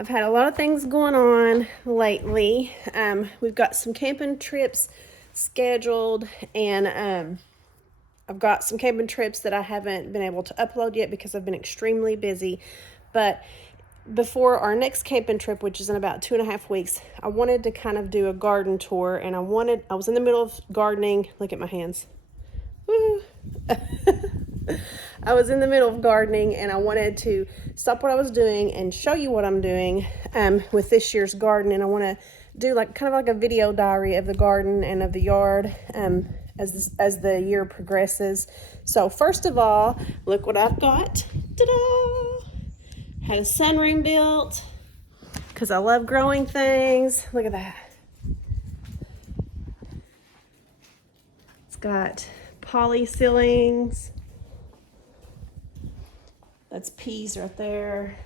I've had a lot of things going on lately. We've got some camping trips scheduled, and I've got some camping trips that I haven't been able to upload yet because I've been extremely busy. But before our next camping trip, which is in about 2.5 weeks, I wanted to kind of do a garden tour, and I was in the middle of gardening. Look at my hands. Woo! I was in the middle of gardening, and I wanted to stop what I was doing and show you what I'm doing with this year's garden. And I want to do kind of like a video diary of the garden and of the yard as the year progresses. So first of all, look what I've got. Ta-da! Had a sunroom built because I love growing things. Look at that. It's got poly ceilings. That's peas right there.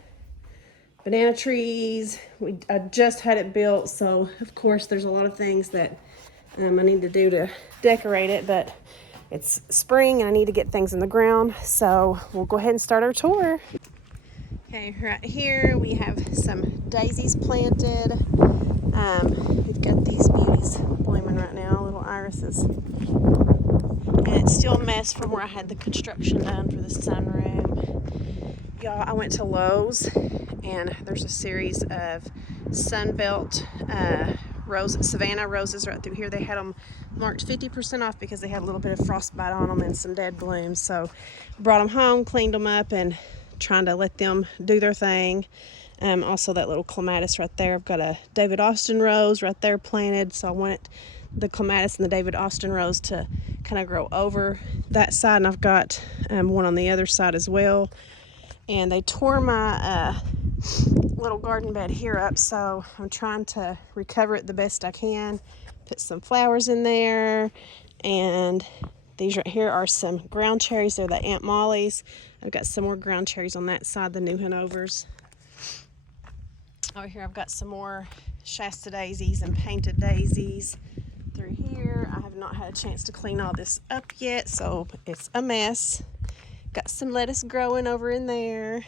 Banana trees. I just had it built, so of course there's a lot of things that I need to do to decorate it, but it's spring and I need to get things in the ground, so we'll go ahead and start our tour. Okay, right here we have some daisies planted. We've got these beauties blooming right now, little irises. And it's still a mess from where I had the construction done for the sunroom. Y'all, I went to Lowe's, and there's a series of Sunbelt Savannah roses right through here. They had them marked 50% off because they had a little bit of frostbite on them and some dead blooms. So brought them home, cleaned them up, and trying to let them do their thing. Also that little clematis right there. I've got a David Austin rose right there planted, so I want the clematis and the David Austin rose to kind of grow over that side, and I've got one on the other side as well. And they tore my little garden bed here up, so I'm trying to recover it the best I can. Put some flowers in there, and these right here are some ground cherries. They're the Aunt Molly's. I've got some more ground cherries on that side, the New Hanovers. Over here I've got some more Shasta daisies and painted daisies through here. I have not had a chance to clean all this up yet, so it's a mess. Got some lettuce growing over in there.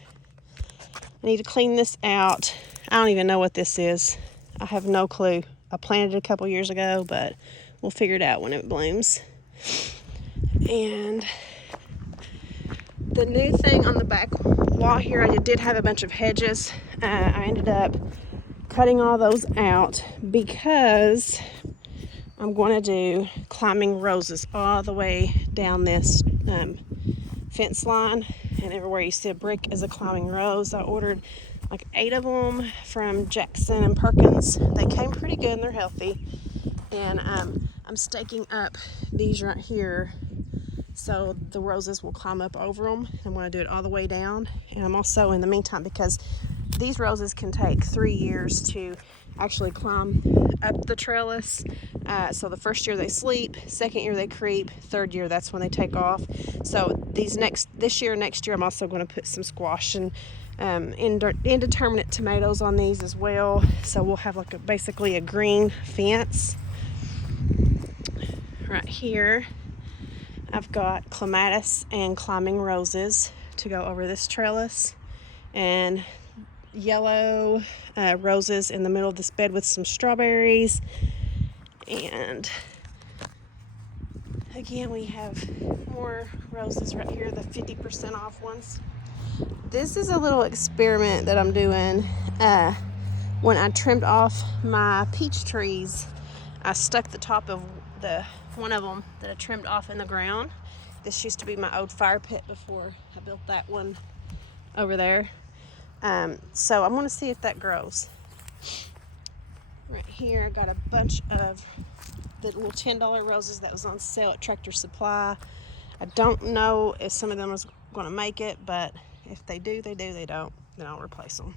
I need to clean this out. I don't even know what this is. I have no clue. I planted it a couple years ago, but we'll figure it out when it blooms. And the new thing on the back wall here, I did have a bunch of hedges. I ended up cutting all those out because I'm going to do climbing roses all the way down this fence line, and everywhere you see a brick is a climbing rose. I ordered like 8 of them from Jackson and Perkins. They came pretty good and they're healthy. And I'm staking up these right here so the roses will climb up over them. I'm going to do it all the way down. And I'm also, in the meantime, because these roses can take 3 years to actually climb up the trellis. So the first year they sleep, second year they creep, third year that's when they take off. So this year, next year, I'm also going to put some squash and indeterminate tomatoes on these as well. So we'll have basically a green fence. Right here I've got clematis and climbing roses to go over this trellis, and yellow roses in the middle of this bed with some strawberries. And again, we have more roses right here, the 50% off ones. This is a little experiment that I'm doing. When I trimmed off my peach trees, I stuck the top of one of them that I trimmed off in the ground. This used to be my old fire pit before I built that one over there. So I'm going to see if that grows. Right here I got a bunch of the little $10 roses that was on sale at Tractor Supply. I don't know if some of them is going to make it, but if they do, they do. They don't, then I'll replace them.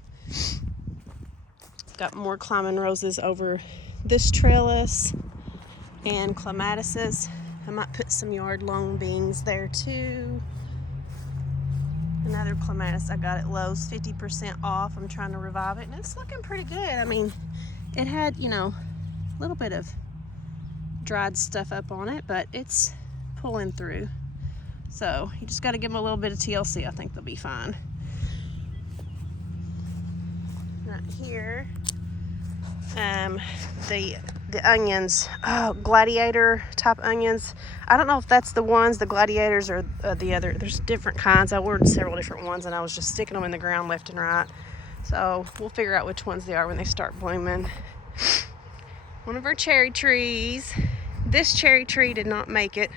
Got more climbing roses over this trellis and clematises. I might put some yard long beans there too. Another clematis I got at Lowe's, 50% off. I'm trying to revive it, and it's looking pretty good. I mean, it had, a little bit of dried stuff up on it, but it's pulling through. So you just got to give them a little bit of TLC. I think they'll be fine. Right right here, the onions, oh, gladiator type onions. I don't know if that's the ones, the gladiators, or the other. There's different kinds. I ordered several different ones, and I was just sticking them in the ground left and right. So we'll figure out which ones they are when they start blooming. One of our cherry trees. This cherry tree did not make it,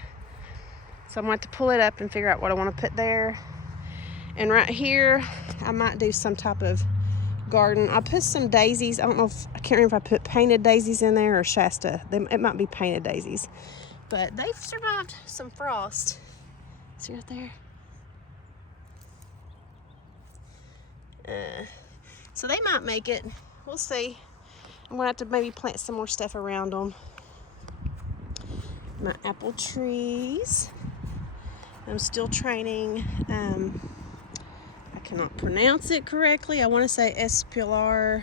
so I'm going to have to pull it up and figure out what I want to put there. And right here, I might do some type of garden. I'll put some daisies. I can't remember if I put painted daisies in there or Shasta. It might be painted daisies, but they've survived some frost. See right there? So they might make it. We'll see. I'm gonna have to maybe plant some more stuff around them. My apple trees. I'm still training. I cannot pronounce it correctly. I want to say Espilar,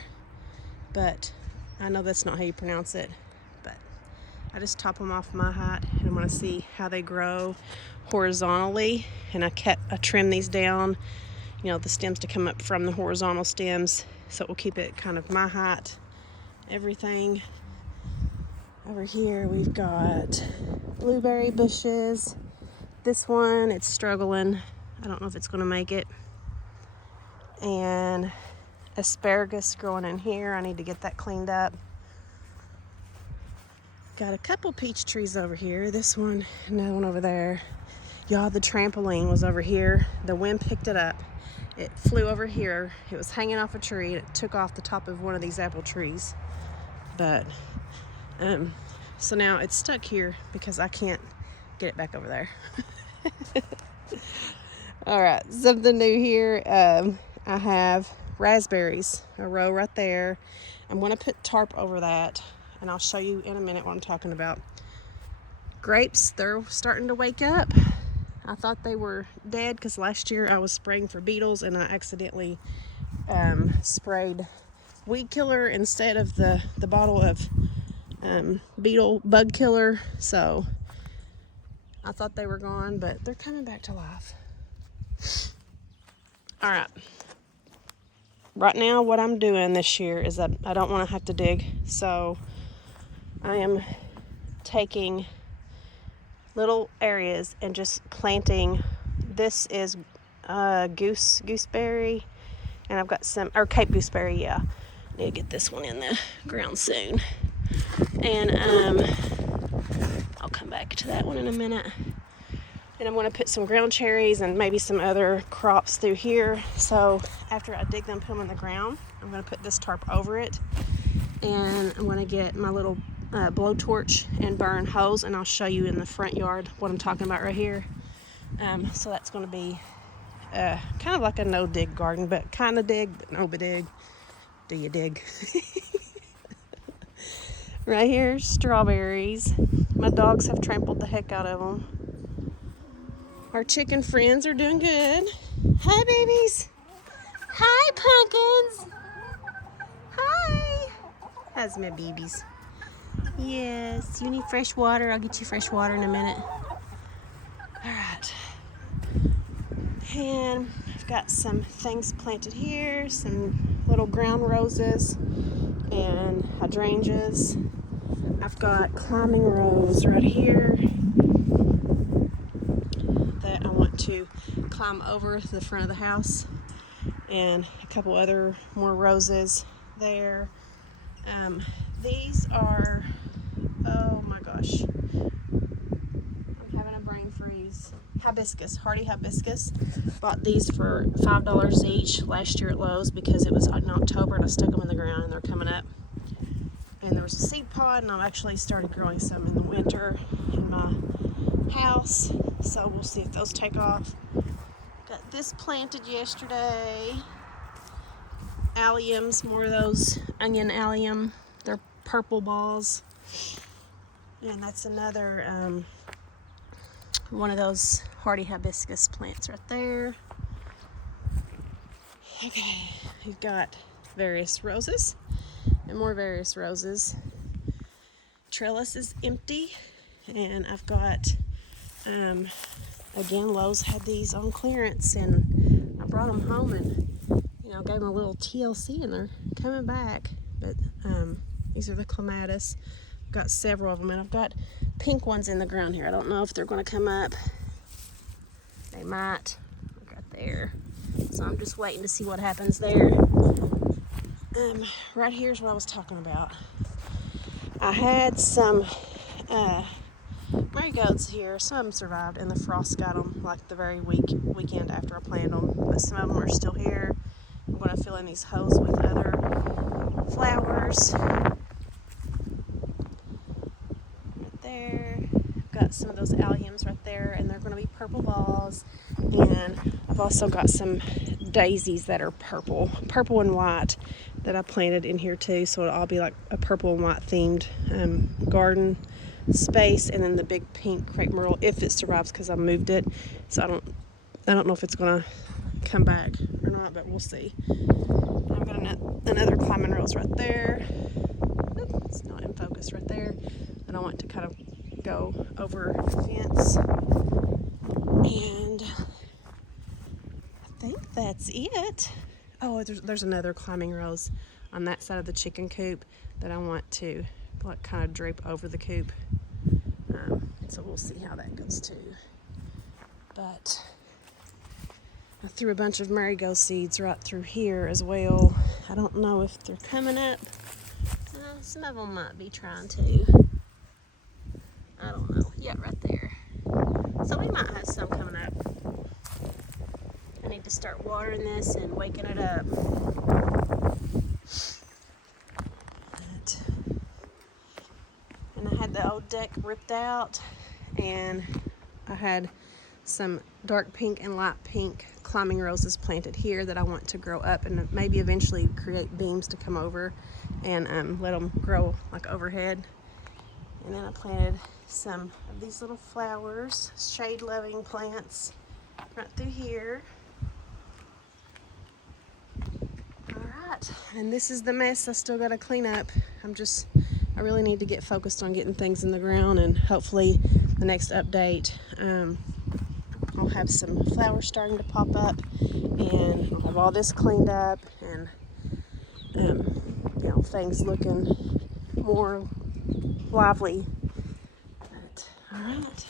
but I know that's not how you pronounce it. But I just top them off my height, and I'm going to see how they grow horizontally. And I trim these down, the stems to come up from the horizontal stems, so it will keep it kind of my height. Everything over here, we've got blueberry bushes. This one, it's struggling. I don't know if it's going to make it. And asparagus growing in here. I need to get that cleaned up. Got a couple peach trees over here. This one, another one over there. Y'all, the trampoline was over here. The wind picked it up. It flew over here. It was hanging off a tree. It took off the top of one of these apple trees. But, so now it's stuck here because I can't get it back over there. All right, something new here. I have raspberries, a row right there. I'm going to put tarp over that, and I'll show you in a minute what I'm talking about. Grapes, they're starting to wake up. I thought they were dead because last year I was spraying for beetles, and I accidentally sprayed weed killer instead of the bottle of beetle bug killer. So I thought they were gone, but they're coming back to life. All right. Right now, what I'm doing this year is that I don't want to have to dig. So I am taking little areas and just planting. This is gooseberry, and I've got some, or Cape gooseberry, yeah. Need to get this one in the ground soon. And I'll come back to that one in a minute. And I'm going to put some ground cherries and maybe some other crops through here. So after I dig them, put them in the ground, I'm going to put this tarp over it. And I'm going to get my little blowtorch and burn hose, and I'll show you in the front yard what I'm talking about right here. So that's going to be kind of like a no-dig garden, but kind of dig, but no dig. Do you dig? Right here, strawberries. My dogs have trampled the heck out of them. Our chicken friends are doing good. Hi, babies. Hi, pumpkins. Hi. How's my babies? Yes, you need fresh water. I'll get you fresh water in a minute. All right. And I've got some things planted here, some little ground roses and hydrangeas. I've got climbing rose right here that I want to climb over the front of the house, and a couple other more roses there. These are, oh my gosh, I'm having a brain freeze. Hibiscus, hardy hibiscus. Bought these for $5 each last year at Lowe's because it was in October, and I stuck them in the ground and they're coming up. And there was a seed pod, and I've actually started growing some in the winter in my house. So we'll see if those take off. Got this planted yesterday. Alliums, more of those onion allium. They're purple balls. And that's another one of those hardy hibiscus plants right there. Okay, we've got various roses and more various roses. Trellis is empty, and I've got again, Lowe's had these on clearance, and I brought them home and gave them a little TLC and they're coming back. But these are the clematis. I've got several of them, and I've got pink ones in the ground here. I don't know if they're going to come up. They might. Look right there. So I'm just waiting to see what happens there. Right here's what I was talking about. I had some marigolds here. Some of them survived, and the frost got them like the very weekend after I planted them. But some of them are still here. I'm going to fill in these holes with other flowers. Right there. I've got some of those alliums right there, and they're going to be purple balls. And I've also got some daisies that are purple and white that I planted in here too. So it'll all be like a purple and white themed garden space. And then the big pink crepe myrtle, if it survives, because I moved it. So I don't know if it's going to come back or not, but we'll see. I've got another climbing rose right there. Oop, it's not in focus right there. And I want to kind of go over the fence. And I think that's it. Oh, there's another climbing rose on that side of the chicken coop that I want to like kind of drape over the coop. So we'll see how that goes too. But I threw a bunch of marigold seeds right through here as well. I don't know if they're coming up. Some of them might be trying to. I don't know. Yeah, right there. So we might have some coming up. I need to start watering this and waking it up. And I had the old deck ripped out, and I had some dark pink and light pink climbing roses planted here that I want to grow up and maybe eventually create beams to come over and let them grow like overhead. And then I planted some of these little flowers, shade-loving plants, right through here. All right, and this is the mess I still got to clean up. I really need to get focused on getting things in the ground, and hopefully the next update I'll have some flowers starting to pop up, and I'll have all this cleaned up, and things looking more lively. But, all right.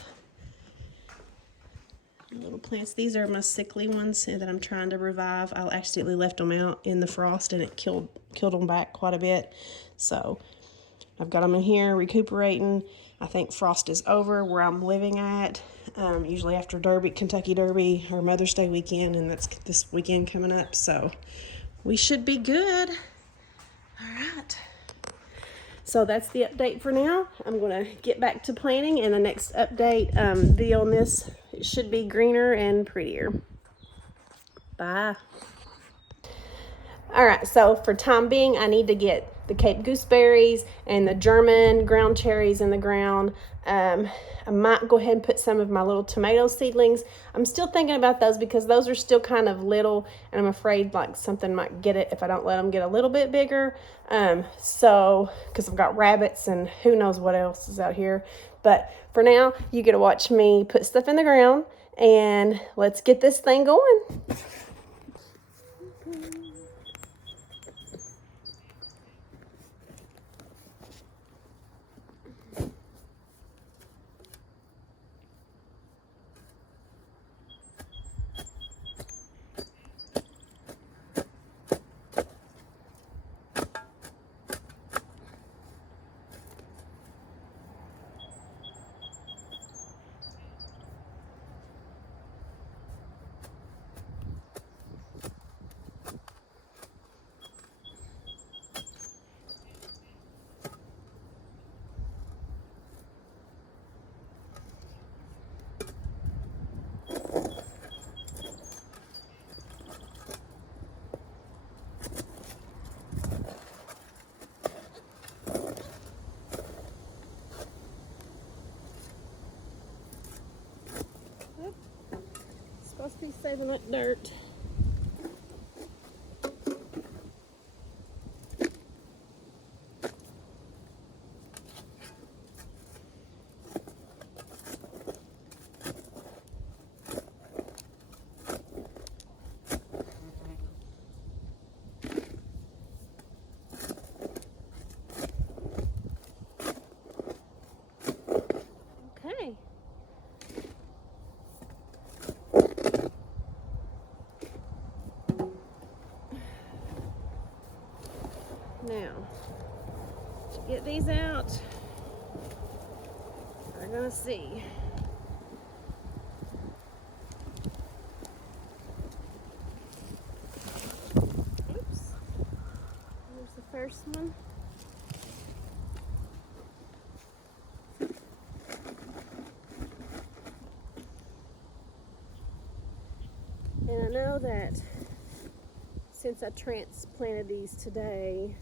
Little plants. These are my sickly ones that I'm trying to revive. I accidentally left them out in the frost, and it killed them back quite a bit. So I've got them in here recuperating. I think frost is over where I'm living at. Usually after Kentucky Derby or Mother's Day weekend, and that's this weekend coming up. So we should be good. All right. So that's the update for now. I'm going to get back to planting, and the next update video on this should be greener and prettier. Bye. All right, so for time being, I need to get the Cape gooseberries and the German ground cherries in the ground. I might go ahead and put some of my little tomato seedlings. I'm still thinking about those because those are still kind of little, and I'm afraid like something might get it if I don't let them get a little bit bigger. Because I've got rabbits and who knows what else is out here. But for now, you get to watch me put stuff in the ground, and let's get this thing going. Supposed to be saving that dirt. Now, to get these out, we're gonna see. Oops. Here's the first one. And I know that since I transplanted these today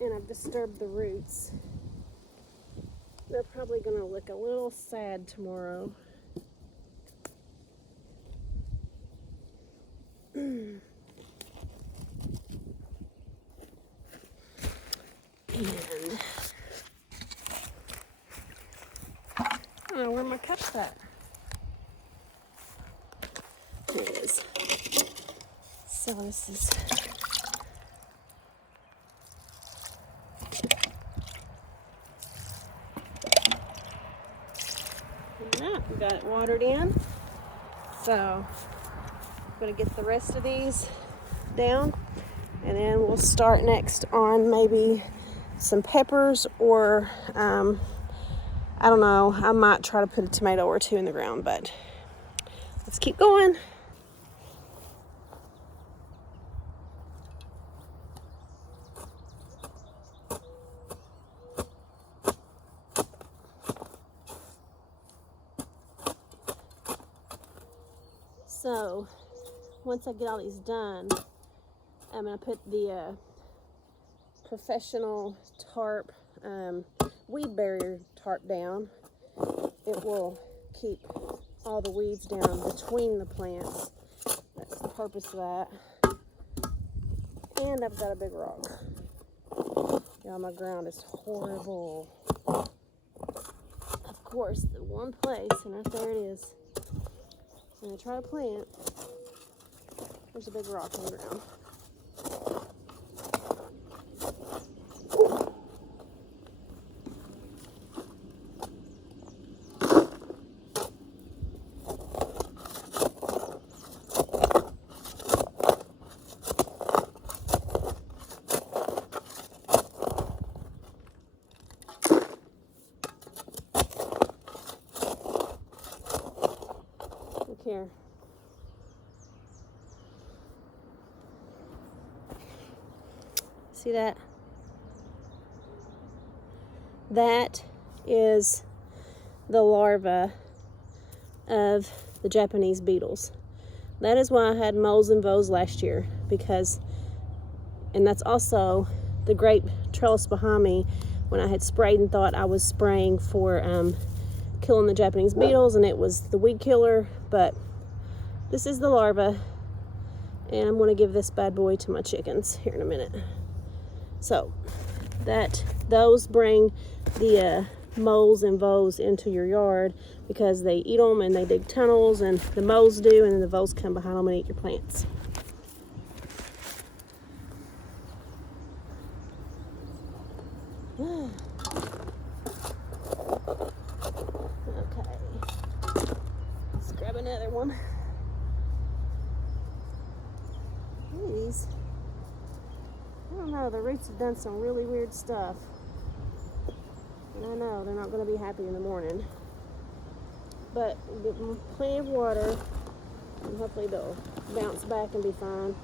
and I've disturbed the roots, they're probably going to look a little sad tomorrow. And I don't know where my cup's at. There it is. So this is we got it watered in. So I'm gonna get the rest of these down, and then we'll start next on maybe some peppers, or I don't know, I might try to put a tomato or two in the ground, but let's keep going. So once I get all these done, I'm going to put the professional tarp, weed barrier tarp down. It will keep all the weeds down between the plants. That's the purpose of that. And I've got a big rock. Y'all, my ground is horrible. Of course, the one place, and right there it is. I'm going to try to plant. There's a big rock on the ground. Look here. See that? That is the larva of the Japanese beetles. That is why I had moles and voles last year, because, and that's also the grape trellis behind me when I had sprayed and thought I was spraying for killing the Japanese beetles, and it was the weed killer, but this is the larva, and I'm going to give this bad boy to my chickens here in a minute. So those bring the moles and voles into your yard, because they eat them and they dig tunnels, and the moles do, and then the voles come behind them and eat your plants. Okay, let's grab another one. These, I don't know, the roots have done some really weird stuff. And I know they're not going to be happy in the morning. But give them plenty of water, and hopefully they'll bounce back and be fine.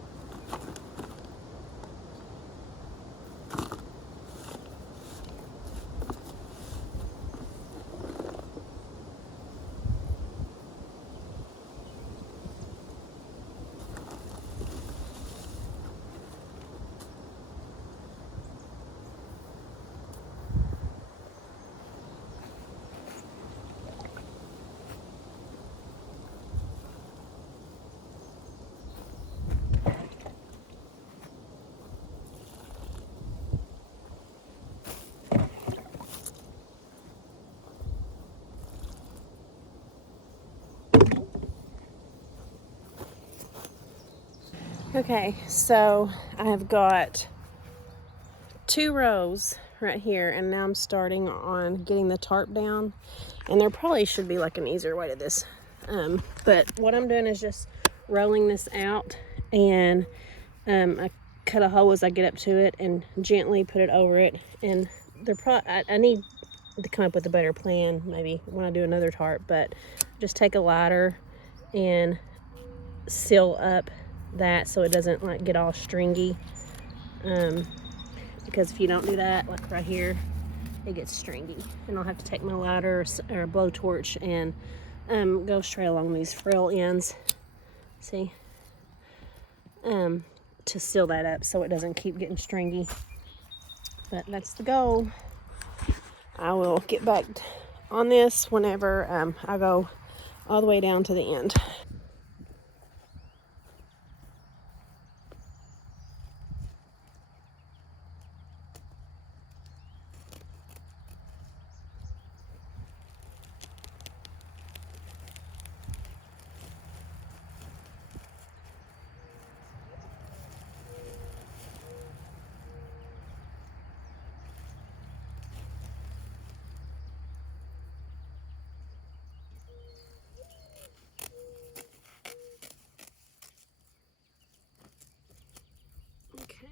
Okay, so I've got 2 rows right here, and now I'm starting on getting the tarp down, and there probably should be like an easier way to this, but what I'm doing is just rolling this out, and I cut a hole as I get up to it and gently put it over it. And I need to come up with a better plan maybe when I do another tarp, but just take a lighter and seal up that so it doesn't like get all stringy, because if you don't do that, like right here, it gets stringy, and I'll have to take my lighter or a blowtorch and go straight along these frail ends, see, to seal that up so it doesn't keep getting stringy. But that's the goal. I will get back on this whenever I go all the way down to the end. Okay.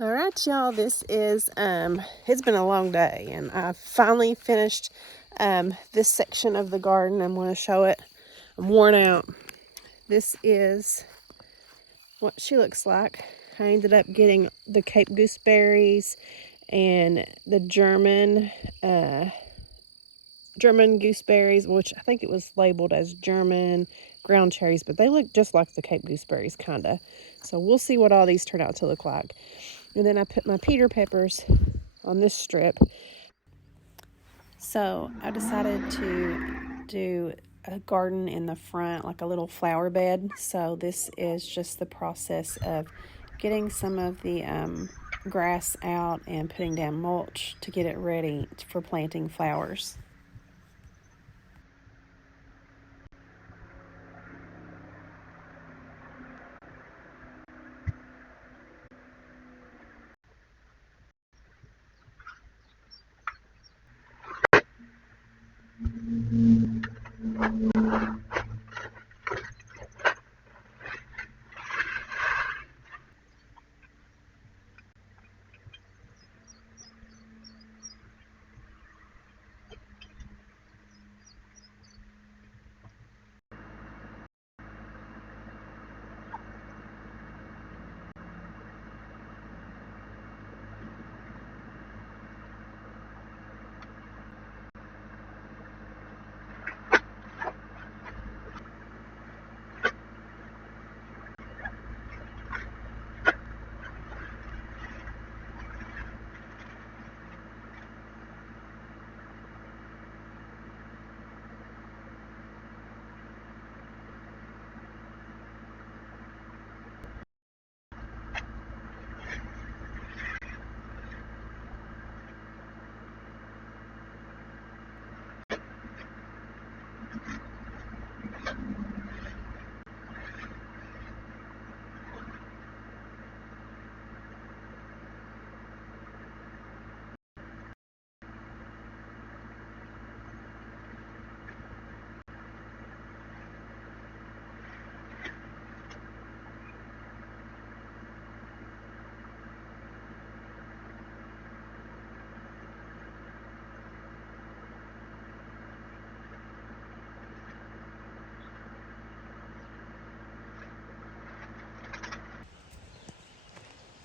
All right, y'all, this is, it's been a long day, and I finally finished this section of the garden. I'm going to show it. I'm worn out. This is what she looks like. I ended up getting the Cape gooseberries and the German gooseberries, which I think it was labeled as German ground cherries, but they look just like the Cape gooseberries, kind of. So we'll see what all these turn out to look like. And then I put my Peter peppers on this strip. So I decided to do a garden in the front, like a little flower bed. So this is just the process of getting some of the grass out and putting down mulch to get it ready for planting flowers.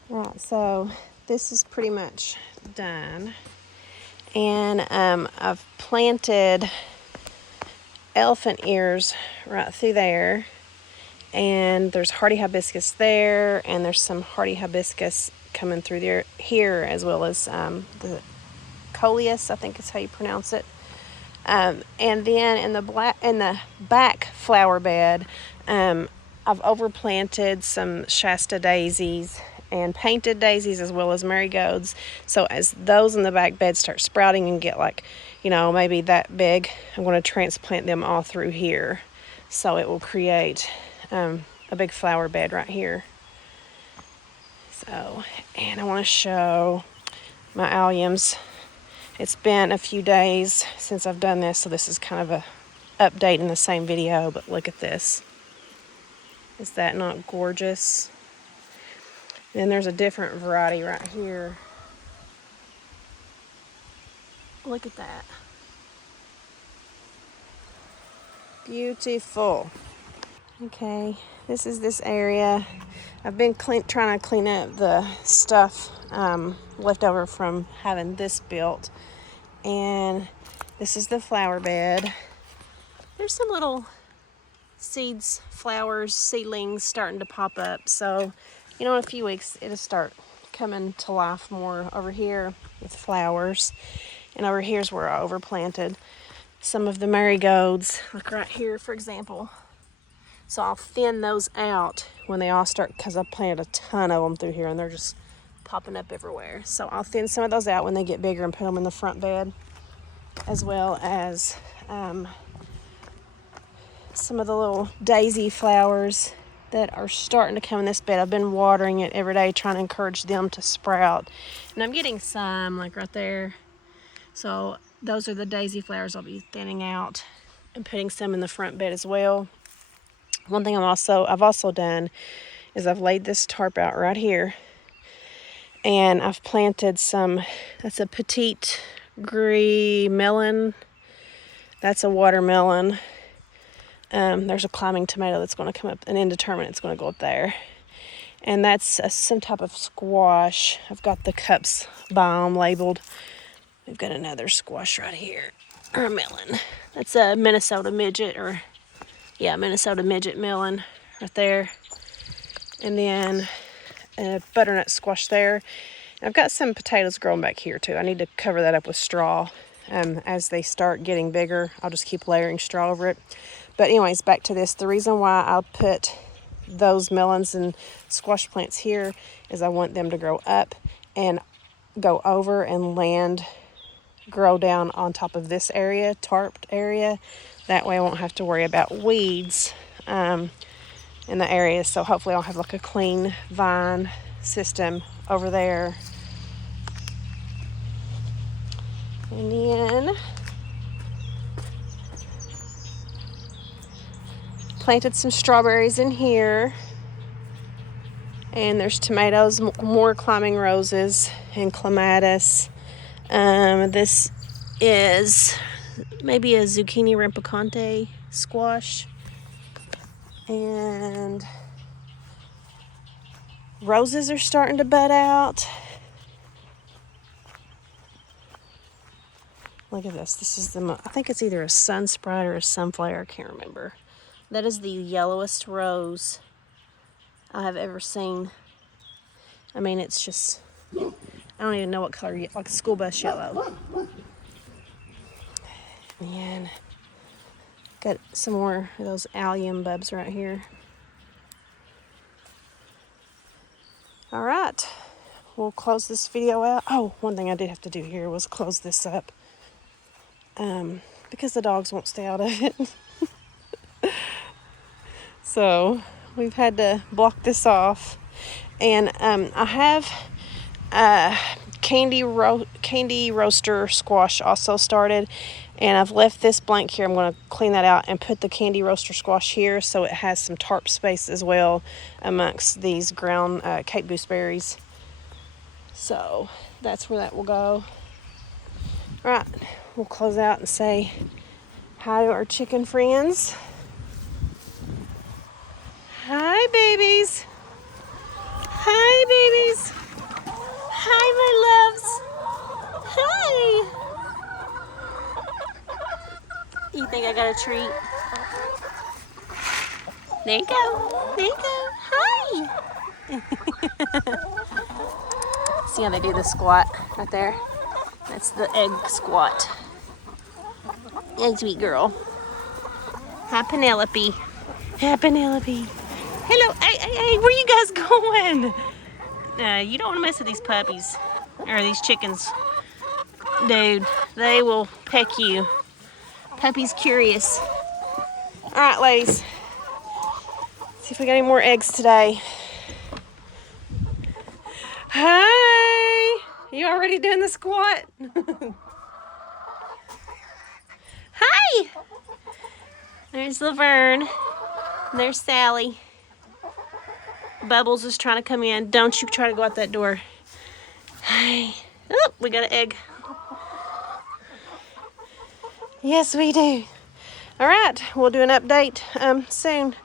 Right, so this is pretty much done. And I've planted elephant ears right through there. And there's hardy hibiscus there, and there's some hardy hibiscus coming through there here, as well as the coleus, I think is how you pronounce it. And then in the back flower bed, I've overplanted some Shasta daisies and painted daisies, as well as marigolds. So as those in the back bed start sprouting and get like, maybe that big, I'm going to transplant them all through here. So it will create a big flower bed right here. So, and I want to show my alliums. It's been a few days since I've done this, so this is kind of a update in the same video, but look at this. Is that not gorgeous? Then there's a different variety right here. Look at that. Beautiful. Okay, this is this area. I've been trying to clean up the stuff left over from having this built. And this is the flower bed. There's some little seeds, flowers, seedlings starting to pop up. So, in a few weeks it'll start coming to life more over here with flowers. And over here's where I overplanted some of the marigolds, like right here, for example. So I'll thin those out when they all start, because I planted a ton of them through here and they're just popping up everywhere. So I'll thin some of those out when they get bigger and put them in the front bed, as well as some of the little daisy flowers that are starting to come in this bed. I've been watering it every day, trying to encourage them to sprout. And I'm getting some, like right there. So those are the daisy flowers I'll be thinning out and putting some in the front bed as well. One thing I've also done is I've laid this tarp out right here, and I've planted some, that's a petite gris melon. That's a watermelon. There's a climbing tomato that's going to come up, an indeterminate, it's going to go up there. And that's some type of squash. I've got the cups by them labeled. We've got another squash right here, or a melon. That's a Minnesota midget, Minnesota midget melon right there. And then a butternut squash there. And I've got some potatoes growing back here too. I need to cover that up with straw. As they start getting bigger, I'll just keep layering straw over it. But anyways, back to this. The reason why I put those melons and squash plants here is I want them to grow up and go over and grow down on top of this area, tarped area. That way I won't have to worry about weeds in the area. So hopefully I'll have like a clean vine system over there. And then planted some strawberries in here. And there's tomatoes, more climbing roses, and clematis. This is maybe a zucchini rampicante squash. And roses are starting to bud out. Look at this. This is I think it's either a sunsprite or a sunflower. I can't remember. That is the yellowest rose I have ever seen. I mean, it's just, I don't even know what color, like school bus yellow. And got some more of those allium bulbs right here. All right, we'll close this video out. Oh, one thing I did have to do here was close this up because the dogs won't stay out of it. So we've had to block this off. And I have candy roaster squash also started, and I've left this blank here. I'm going to clean that out and put the candy roaster squash here so it has some tarp space as well amongst these ground Cape gooseberries. So that's where that will go. All right, we'll close out and say hi to our chicken friends. Hi, babies. Hi, babies. Hi, my loves. Hi. You think I got a treat? There you go. There you go. Hi. See how they do the squat right there? That's the egg squat. Egg sweet girl. Hi, Penelope. Hi, Penelope. Hello. Hey, where you guys going? You don't want to mess with these puppies. Or these chickens. Dude, they will peck you. Puppy's curious. Alright, ladies. See if we got any more eggs today. Hi! You already doing the squat? Hi! There's Laverne. There's Sally. Bubbles is trying to come in. Don't you try to go out that door. Hi. Oh, we got an egg. Yes, we do. All right, we'll do an update soon.